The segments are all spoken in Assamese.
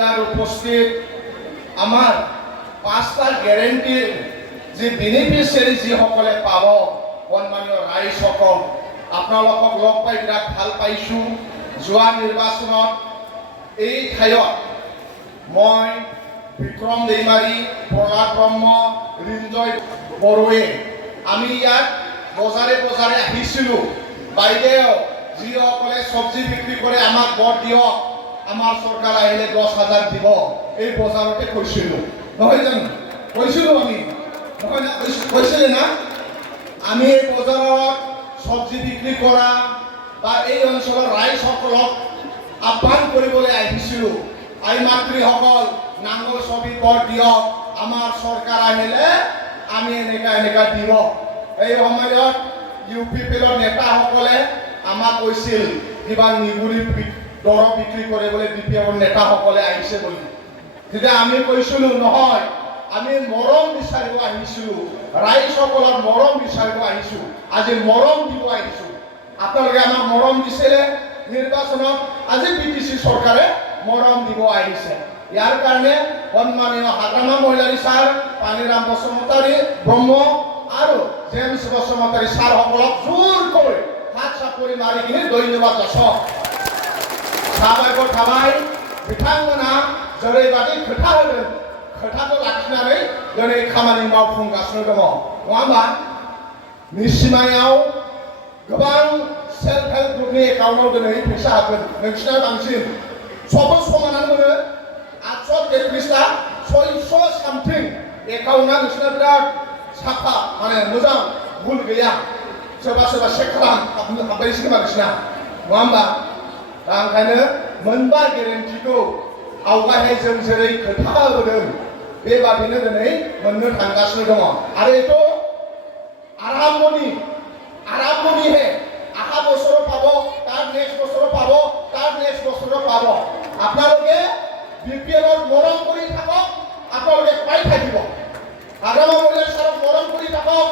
ইয়াৰ উপস্থিত আমাৰ 5টা গ্যাৰেণ্টিৰ যে বেনিফিচিয়াৰী যিসকলে পাব সন্মানীয় ৰাইজসকল আপোনালোকক লগ পাই বিৰাট ভাল পাইছোঁ। যোৱা নিৰ্বাচনত এই ঠাইত মই বিক্ৰম দৈমাৰী, প্ৰহ্লাদ ব্ৰহ্ম, ৰিঞ্জয় বড়োৱে আমি ইয়াত বজাৰে বজাৰে আহিছিলোঁ। বাইদেউ যিসকলে চব্জি বিক্ৰী কৰে আমাক ভোট দিয়ক, আমাৰ চৰকাৰ আহিলে 10,000 দিব, এই বজাৰতে কৈছিলোঁ নহয় জানো? কৈছিলোঁ আমি নহয় না? কৈছিলে না? আমি এই বজাৰত চব্জি বিক্ৰী কৰা বা এই অঞ্চলৰ ৰাইজসকলক আহ্বান কৰিবলৈ আহিছিলোঁ। আই মাতৃসকল নাঙল ছবি ভোট দিয়ক, আমাৰ চৰকাৰ আহিলে আমি এনেকা দিব। এই সময়ত UPPৰ নেতাসকলে আমাক কৈছিল কিবা নিগুৰি দৰৱ বিক্ৰী কৰিবলৈ BPFৰ নেতাসকলে আহিছে বুলি। তেতিয়া আমি কৈছিলোঁ নহয়, আমি মৰম বিচাৰিব আহিছিলোঁ, ৰাইজসকলৰ মৰম বিচাৰিব আহিছোঁ, আজি মৰম দিব আহিছোঁ। আপোনালোকে আমাক মৰম দিছিলে নিৰ্বাচনত, আজি PTC চৰকাৰে মৰম দিব আহিছে। ইয়াৰ কাৰণে সন্মানীয় হাগ্ৰামা মহিলাৰী ছাৰ, পানীৰাম বসুমতাৰী ব্ৰহ্ম আৰু জেমছ বসুমতাৰী ছাৰসকলক জোৰকৈ হাত চাপৰি মাৰি কিনে ধন্যবাদ যাচক। साबायखर थाबाय बिथांमोना जेरैबादि खोथा होदों, खोथाखौ लाखिनानै दिनै खामानि मावफुंगासिनो दङ, नङा होमबा? निसिमायाव गोबां सेल्फ हेल्प ग्रुपनि एकाउन्टआव दिनै फैसा हाबगोन। नोंसिना बांसिन सबो समानानो मोनो। 833टा 600 सामथिं एकाउन्टआ नोंसिना बिराद साफा, माने मोजां, भुल गैया। सोरबा सोरबा चेक हाबबायसो खोमा नोंसिना, नङा होमबा? दा ओंखायनो मोनबा गेरेन्टिखौ आवगायहाय जों जेरै खोथा होबोदों बेबादिनो दिनै मोननो थांगासिनो दङ। आरो एथ' আৰম্ভণি হে, আহা বছৰো পাব, তাৰ নেক্সট বছৰো পাব, তাৰ নেক্সট বছৰো পাব। আপোনালোকে BPLৰ মৰম কৰি থাকক, আপোনালোকে পাই থাকিব। হাগ্ৰামা মহিলাৰী ছাৰক মৰম কৰি থাকক,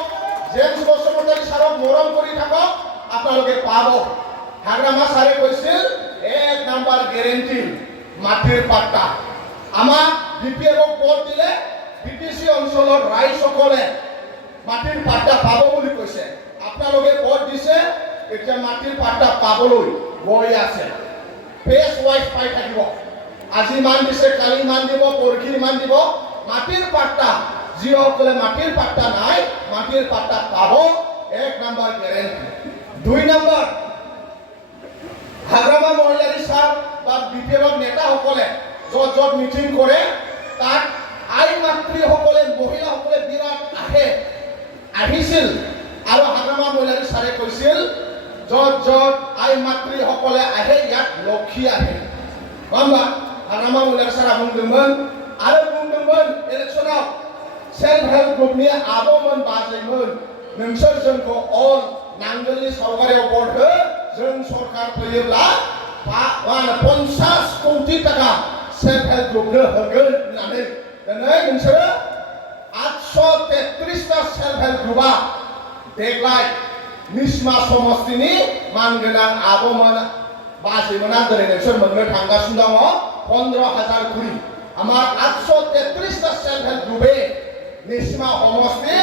জেমছ বসুমতাৰী ছাৰক মৰম কৰি থাকক, আপোনালোকে পাব। হাগ্ৰামা ছাৰে কৈছিল 1 নম্বৰ গেৰেণ্টি মাটিৰ পাট্টা। আমাক BPLক ভোট দিলে BTC অঞ্চলৰ ৰাইজসকলে মাটিৰ পাট্টা পাব বুলি কৈছে। আপোনালোকে ভোট দিছে, এতিয়া মাটিৰ পাট্টা পাবলৈ গৈ আছে। ফেচ ৱাইজ পাই থাকিব। আজি মান দিছে, কালি মান দিব, পৰহি মান দিব। মাটিৰ পাট্টা যিসকলে মাটিৰ পাট্টা নাই, মাটিৰ পাট্টা পাব, 1 number guarantee. 2 number, Hagrama Mohilary sir বা BPLৰ নেতাসকলে য'ত য'ত মিটিং কৰে তাত আই মাতৃসকলে, মহিলাসকলে বিৰাট আহিছিল। আৰু হাগ্ৰামা মহিলাৰী ছাৰে কৈছিল য'ত য'ত আই মাতৃসকলে আহে ইয়াত লক্ষী আহে, नङा होमबा? हाग्रामा महिलारी सारा बुंदोंमोन आरो बुंदोंमोन इलेक्सनाव सेल्फ हेल्प ग्रुपनि आब'मोन बाजैमोन, नोंसोर जोंखौ अल नांगोलनि सावगारियाव भोट हो, जों सरकार फैयोब्ला 50 कोटि टाका सेल्फ हेल्प ग्रुपनो होगोन होननानै दिनै नोंसोरो 833टा सेल्फ हेल्प ग्रुपआ देग्लाय निस्मा समस्तिनि मानगोनां आब'मोन बाजैमोना दिनै नोंसोर मोननो थांगासिनो दङ 15,000 कुरि। আমাৰ 833টা सेल्फ हेल्प ग्रुपे निस्मा समस्ति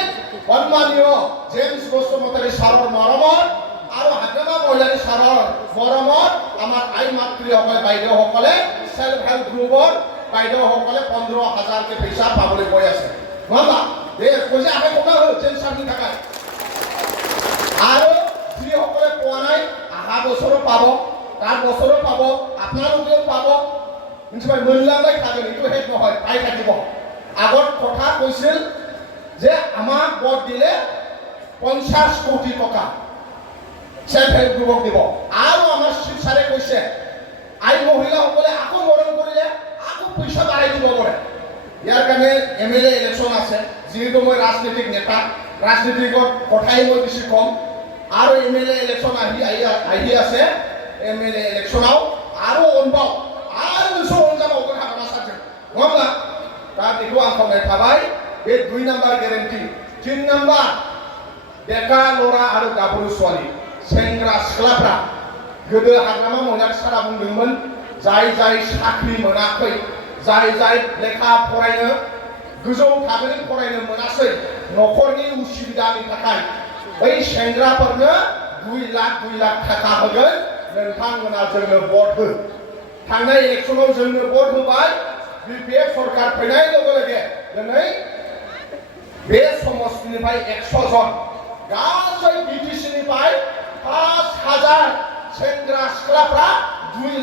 সন্মানীয় জেমছ বসুমতাৰী ছাৰৰ মৰমত আৰু হাগ্ৰামা মহিলাৰী ছাৰৰ মৰমত আমাৰ আই মাতৃসকলে, বাইদেউসকলে সেল্ফ হেল্প গ্ৰুপৰ বাইদেউসকলে 15,000কে পইচা পাবলৈ গৈ আছে, নহ'বা? পইচা আহে কমা হ'ল জেমছ ছাৰ থাকাই। আৰু যিসকলে পোৱা নাই অহা বছৰো পাব, তাৰ বছৰো পাব, আপোনালোকেও পাব। মূল্যায়ন থাকে, এইটো শেষ নহয়, পাই থাকিব। আগত কথা কৈছিল যে আমাক ভোট দিলে 50 কোটি টকা সেল্ফ হেল্প গ্ৰুপক দিব। আৰু আমাৰ শিৱ ছাৰে কৈছে আই মহিলাসকলে আকৌ মৰম কৰিলে আকৌ পইচা বাঢ়াই দিব পাৰে। ইয়াৰ কাৰণে MLA ইলেকশ্যন আছে, যিহেতু মই ৰাজনৈতিক নেতা, ৰাজনীতিকত কথাই মই বেছি কম। আৰু MLA ইলেকশ্যন আহি আছে, MLA ইলেকশ্যনাव আৰু অনবাव आरो नोंसोर अनजाबाव हाग्रामा सारजों, नङा होमब्ला? दा बेखौ आं खावलायनाय थाबाय। बे 2 नाम्बार गेरेन्टि। 3 नाम्बार, बेका लरा आरो गाभरु ছোৱালী, सेंग्रा सिख्लाफ्रा गोदो हाग्रामा महिलारी सारा बुंदोंमोन जाय जाय साख्रि मोनाखै, जाय जाय लेखा फरायनो गोजौ थाखोनि फरायनो मोनासै न'खरनि उसुबिदानि थाखाय बै सेंग्राफोरनो 2 लाख थाखा होगोन नोंथांमोना जोंनो भट हो थांनाय इलेक्सनाव जोंनो भट होबाय बिपिएफ सरकार फैनाय लोगो लोगो दिनै बे समस्तिनिफ्राय 100 जन गासै बिटिसिनिफ्राय 5000 सेंग्रा सिख्लाफ्रा 2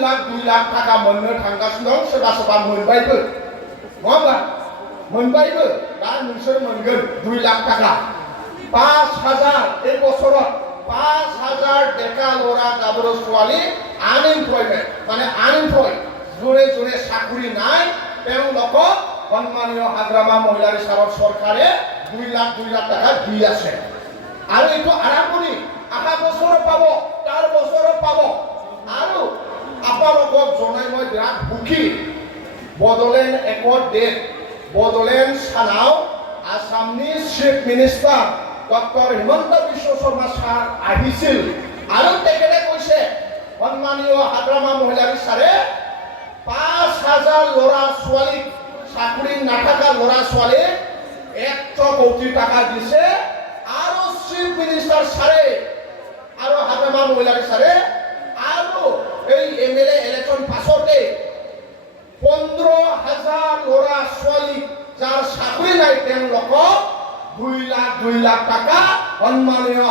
लाख थाखा मोननो थांगासिनो दं सोरबा सोरबा मोनबायबो नङा होमबा मोनबायबो दा नोंसोर मोनगोन 2 लाख थाखा 5000 এই বছৰত 5000 ডেকা ল'ৰা গাভৰু ছোৱালী আনএমপ্লয়মেণ্ট মানে আনএমপ্লয় জোৰে জোৰে চাকৰি নাই তেওঁলোকক সন্মানীয় হাগ্ৰামা মহিলা ৰিজাৰ্ভ চৰকাৰে 2 লাখ টাকা দি আছে আৰু এইটো আৰম্ভণি আহা বছৰত পাব তাৰ বছৰত পাব আৰু আপোনালোকক জনাই মই বিৰাট সুখী বড়োলেণ্ড একত ডেট বড়োলেণ্ড সানাও আসামনি chief minister doctor Himanta Biswa Sarma sir আহিছিল আৰু তেখেতে কৈছে সন্মানীয় হাগ্ৰামা মহিলা ৰিজাৰ্ভে 5000 ল'ৰা ছোৱালী চাকৰি নাথাকা ল'ৰা ছোৱালী 100 কোটি টাকা দিছে আৰু চিফ মিনিষ্টাৰ ছাৰে আৰু হাগ্ৰামা মহিলা ৰিজাৰ্ভে আৰু এই এমএলএ ইলেকশন পাছতে 15000 ল'ৰা ছোৱালী যাৰ চাকৰি নাই তেওঁলোকক 2 লাখ টাকা সন্মানীয়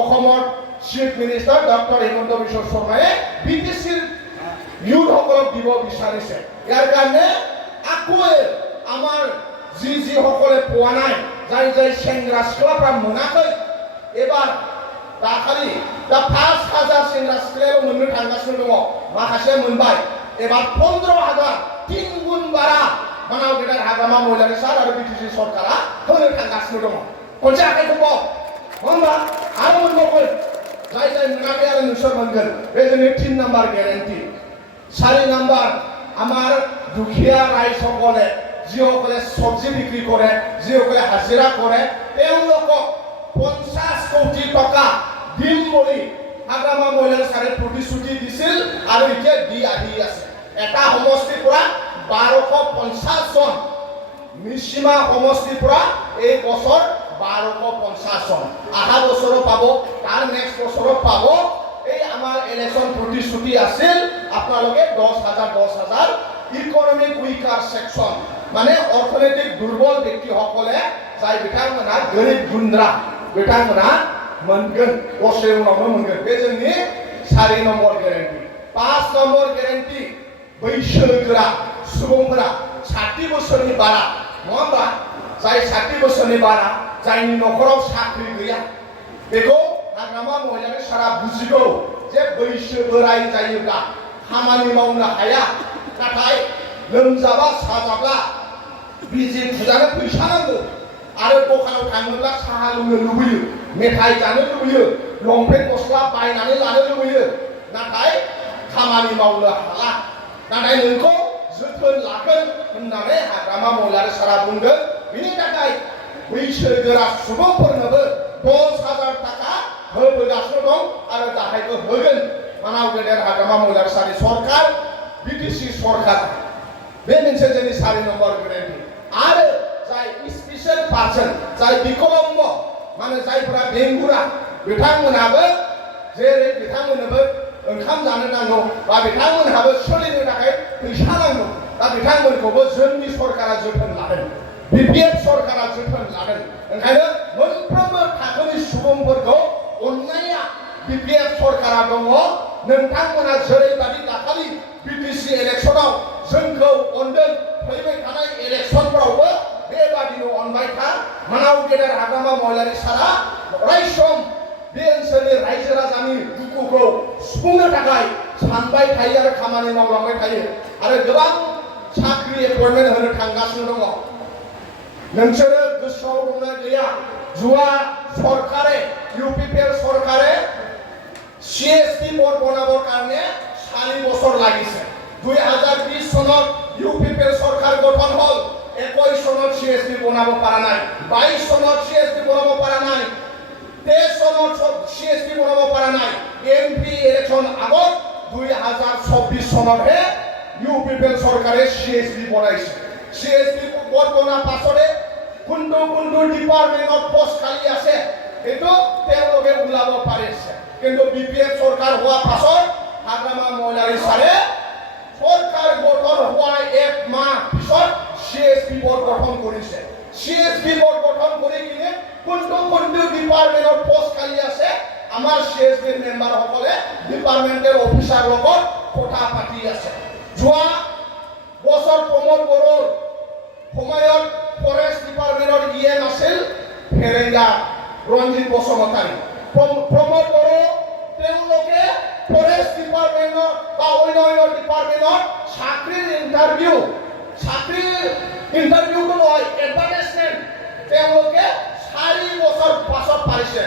অসমৰ চিফ মিনিষ্টাৰ ডক্টৰ হিমন্ত বিশ্ব শৰ্মাই বিটিচিৰ ইউথসকলক দিব বিচাৰিছে ইয়াৰ কাৰণে আকৌ আমাৰ যিসকলে পোৱা নাই যাই সেংগ্ৰা সিক্লাफ्रा मोनाखै এবাৰ दाखालि दा 5000 सेंग्रा सिख्लायाव मोननो थांगासिनो दङ माखासे मोनबाय एबार 15000 3 गुन बारा मानाव गेदेर हाग्रामा महिला रिजार्भ आरो बिटिसि सरकारा होनो थांगासिनो दङ खनसे आखाइखौ बाव होमबा आरो मोनबावगोन जाय मोनाखै आरो नोंसोर मोनगोन बे जोंनि 3 नाम्बार ग्यारेन्टी 4 नाम्बार আমাৰ দুখীয়া ৰাইজসকলে যিসকলে চব্জি বিক্ৰী কৰে যিসকলে হাজিৰা কৰে তেওঁলোকক 50 কোটি টকা দিম বুলি হাগ্ৰামা মহিলা ৰিজাৰ্ভে প্ৰতিশ্ৰুতি দিছিল আৰু এতিয়া দি আহি আছে এটা সমষ্টিৰ পৰা 1250 জন মিছিমা সমষ্টিৰ পৰা এই বছৰ 1250 জন আহা বছৰ পাব তাৰ নেক্সট বছৰত পাব এই আমাৰ ইলেকশন প্ৰতিশ্ৰুতি আছিল আপোনালোকে 10000 ইকোনমিক উইকাৰ সেকশন মানে অৰ্থনৈতিক দুৰ্বল ব্যক্তিসকলে যাই বিটাংমনা গৰিব গুন্দ্ৰা বিটাংমনা मोनगोन दसे उनावनो मोनगोन बे जोंनि 4 नम्बर ग्यारेन्टी 5 नम्बर ग्यारेन्टी बैसोगोरा सुबुंफोरा 60 बोसोरनि बारा नङा होमबा जाय 60 बोसोरनि बारा जायनि न'खराव साख्रि गैया बेखौ हाग्रामा महिलानि सारा बुजिगौ जे बैसो बोराय जायोब्ला खामानि मावनो हाया नाथाय लोमजाबा साजाब्ला बिजि थुजानो फैसा नांगौ आरो दखानाव थाङोब्ला साहा लोंनो लुबैयो मेथाइ जानो लुबैयो लंपेन्ट गस्ला बायनानै लानो लुबैयो नाथाय खामानि मावनो हाला नाथाय नोंखौ जोथोन लागोन होननानै हाग्रामा महिला रिजार्भआ बुंदों बिनि थाखाय बैसोगोरा सुबुंफोरनोबो 10000 टाका होबोगासिनो दं आरो दाहायबो होगोन मानाव गेदेर हाग्रामा महिला रिजार्भनि सरकार बिटिसि सरकार बे मोनसे जोंनि 4 नम्बर ग्यारेन्टी आरो जाय स्पेशल पार्सन जाय बिकलांग माने जायफोरा बेंगुरा बिथांमोनाबो जेरै बिथांमोननोबो ओंखाम जानो नांगौ बा बिथांमोनहाबो सोलिनो थाखाय फैसा नांगौ दा बिथांमोनखौबो जोंनि सरकारा जोथोन लादों बिपिएफ सरकारा जोथोन लादों ओंखायनो मोनफ्रोमबो थाखोनि सुबुंफोरखौ अननाया बिपिएफ सरकारा दङ नोंथांमोना जेरैबादि दाखालि बिटिसि इलेक्शनाव जोंखौ अनदों फैबाय थानाय इलेक्शनफोरावबो बेबादिनो अनबाय था मानाव गेदेर हाग्रामा महिला रिजार्भआ अरायसम बे ओनसोलनि रायजो राजानि दुखुखौ सुफुंनो थाखाय सानबाय थायो आरो खामानि मावलांबाय थायो आरो गोबां साख्रि एपइन्टमेन्ट होनो थांगासिनो दङ नोंसोरो गोसोआव दंना गैया जुवा सरकारे ইউপিপিএল সরকারে সিএসটি বোর্ড বনাবৰ কাৰণে 4 বছৰ লাগিছে 2020 চনত ইউপিপিএল সৰকাৰ গঠন হল 21 চনত সিএসটি বনাব পৰা নাই 22 চনত সিএসটি বনাব পৰা নাই 23 চনত সিএসটি বনাব পৰা নাই এমপি ইলেকশন আগত 2024 চনতহে ইউপিপিএল চৰকাৰে CSB বনাইছে CSB পদ বনাৰ পাছতে কোনটো ডিপাৰ্টমেণ্টত পোষ্ট খালী আছে এইটো তেওঁলোকে ওলাব পাৰিছে কিন্তু বিপিএফ চৰকাৰ হোৱাৰ পাছত হাগ্ৰামা মহিলাৰী ছাৰে সৰকাৰ গঠন হওয়াৰ 1 মাহ পিছত CSB বোৰ্ড গঠন কৰেছে CSB বোৰ্ড গঠন কৰে কিনে কোনটো ডিপাৰ্টমেন্টৰ পোষ্ট খালি আছে আমাৰ CSB মেম্বাৰ সকলে ডিপাৰ্টমেন্টেৰ অফিসাৰ লগত কথা পাতি আছে যোৱা বছৰ প্ৰমোদ বড়োৰ সময়ত ফৰেষ্ট ডিপাৰ্টমেন্টৰ EM আছিল ফেৰেঙ্গা ৰঞ্জিত বসুমতাৰী প্ৰমোদ বড়ো তেওঁলোকে ফৰেস্ট ডিপাৰ্টমেন্টৰ বা অন্য ডিপাৰ্টমেন্টৰ চাকৰিৰ ইন্টারভিউটো লয় এডভার্টাইজমেন্ট তেওঁলোকে 4 বছর পাছত পাইছে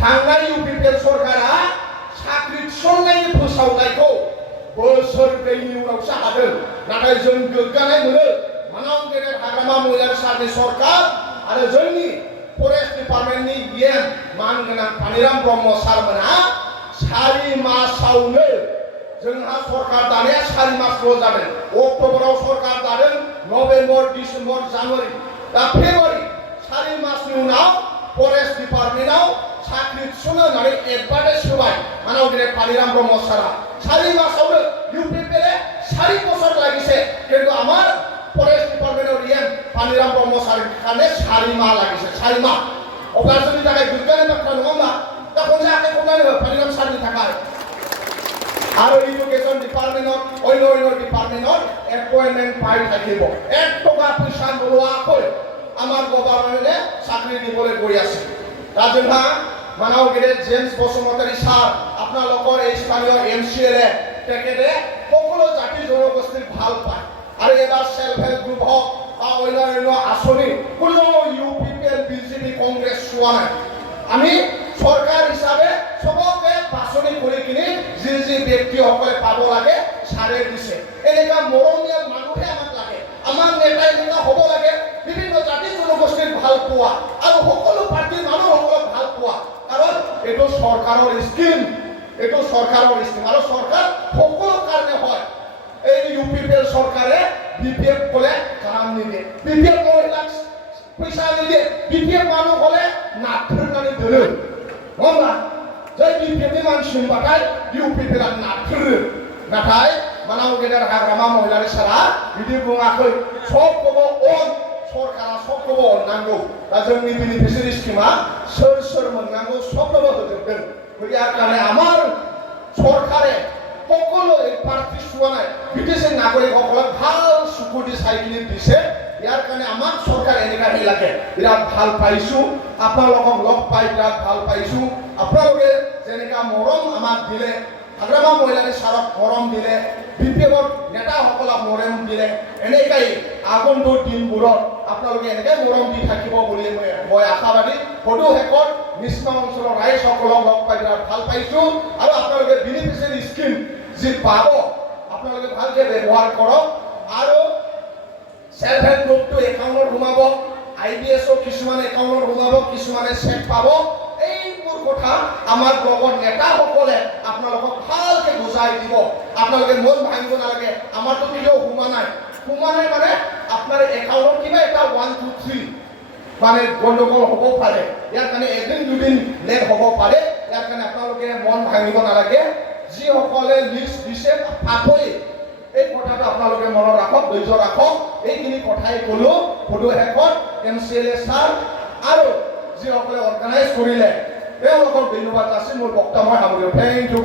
থাংনাই ইউপিপিএল সরকারা চাকরি সন্নাयनि फोसावनायखौ बोसोरब्रैनि उनावसो हादों नाथाय जों गोग्गानाय मोनो मानाव गेदेर हाग्रामा महिलारी सारनि सरकार आरो जोंनि फरेस्ट डिपार्टमेन्टनि EM मानगोनां पानिराम ब्रह्म सारमोनहा 4 मासावनो जोंहा सरकार दानाया 4 मासल' जादों अक्ट'बराव सरकार दादों नभेम्बर डिसेम्बर जानुवारि दा फेब्रुवारि 4 मासनि उनाव फरेस्ट डिपार्टमेन्टआव साख्रि थिसनो होननानै एडभार्टाइज होबाय मानाव गेदेर पानिराम ब्रह्म सारा 4 मासावनो इउपिपिएल 4 বছর লাগিছে কিন্তু আমার ফরেস্ট ডিপার্টমেন্টের EM পানিরাম ব্রহ্ম সার কানে 4 মাহ লাগিছে 4 মাহ অब्ला जोंनि थाखाय गोग्गानाय बाथ्रा नङा होमबा दा खनसे आखाइ खबनानै हो पानिराम सारनि थाखाय आरो एडुकेशन डिपार्टमेन्टत অন্য डिपार्टमेन्टत एपइन्टमेन्ट फाइल থাকিব 1 টকা পয়সা নোলোৱাকৈ আমাৰ গভर्नमेन्टে চাকৰি দিবলৈ গৈ আছে दा जोंहा मानाव गेदेर जेम्स बसुमतारी सार আপোনালোকৰ এই স্থানীয় MCLA তেখেতে সকলো জাতি জনগোষ্ঠীৰ ভাল পায় আৰু এবাৰ সেলফ হেল্প গ্ৰুপ হওক বা অন্য আঁচনি কোনো ইউপিপিএল বিজেপি কংগ্ৰেছ চোৱা নাই আমি সৰকাৰ হিসাবে সবকে বাছনি কৰি কিনে যি ব্যক্তিসকলে পাব লাগে সাৰে দিছে এনেকা মৰমীয়া মানুহে আমাক লাগে আমাৰ নেতা এনেকা হ'ব লাগে বিভিন্ন জাতি জনগোষ্ঠীৰ ভাল পোৱা আৰু সকলো পাৰ্টিৰ মানুহসকলক ভাল পোৱা কাৰণ এইটো সৰকাৰৰ স্কিম আৰু সৰকাৰ সকলো কাৰণে হয় এই ইউপিপিএল সরকারে বিপিএফ বলে কাম নিদিয়ে বিপিএফ মহিলাক পয়সা নিদিয়ে বিপিএফ মানুহ হলে নাথ্रोनानै दोनो होमबा जै बिपिएफनि मानसि होनबाथाय इउपिपिएलआ नाथ्रो नाथाय मानाव गेदेर हाग्रामा महिलारी सारा बिदि बुङाखै सबखौबो सरकारा सबखौबो अननांगौ दा जोंनि बेनिफिसियारि स्किमा सोर मोननांगौ सबनोबो होजोबदों यार কাৰণে আমাৰ সৰকাৰে সকলো এই পাৰ্টি চোৱা নাই বিদেশী নাগৰিকসকলক ভাল সুকুটি চাইকিনি দিছে ইয়াৰ কাৰণে আমাক সৰকাৰ এনেকা লাগে বিৰাট ভাল পাইছো আপোনালোকক লগ পাই বিৰাট ভাল পাইছো আপোনালোকে যেনেকা মৰম আমাক দিলে হাগ্ৰামা মহিলাৰী সাৰক মৰম দিলে বিপিএফৰ নেতাসকলক মৰম দিলে এনেকাই আগন্তুক দিনবোৰত আপোনালোকে এনেকৈ মৰম দি থাকিব বুলি মই আশাবাদী ফটো শেষত নিষ্মা অঞ্চলৰ ৰাইজসকলক লগ পাই বিৰাট ভাল পাইছো আৰু আপোনালোকে বেনিফিচিয়াৰী স্কিম যি পাব আপোনালোকে ভালকৈ ব্যৱহাৰ কৰক আৰু সেলফ হেল্প গ্ৰুপটো একাউণ্টত সোমাব IBSও কিছুমান একাউণ্টত সোমাব কিছুমানে চেক পাব এইবোৰ কথা আমাৰ লগত নেতাসকলে আপোনালোকক ভালকৈ বুজাই দিব আপোনালোকে মন ভাঙিব নালাগে আমাৰতো কেতিয়াও সোমা নাই মানে আপোনাৰ একাউণ্টত কিবা এটা 1 2 3 মানে গণ্ডগোল হ'ব পাৰে ইয়াৰ কাৰণে এদিন দুদিন লেট হ'ব পাৰে ইয়াৰ কাৰণে আপোনালোকে মন ভাঙিব নালাগে যিসকলে লিষ্ট দিছে পাবই এই কথাটো আপোনালোকে মনত ৰাখক ধৈৰ্য ৰাখক এইখিনি কথাই ক'লো ফটো শেষত MCLA ছাৰ আৰু যিসকলে অৰ্গানাইজ কৰিলে তেওঁলোকৰ ধন্যবাদ আছে মোৰ বক্তব্য সামৰিলোঁ থেংক ইউ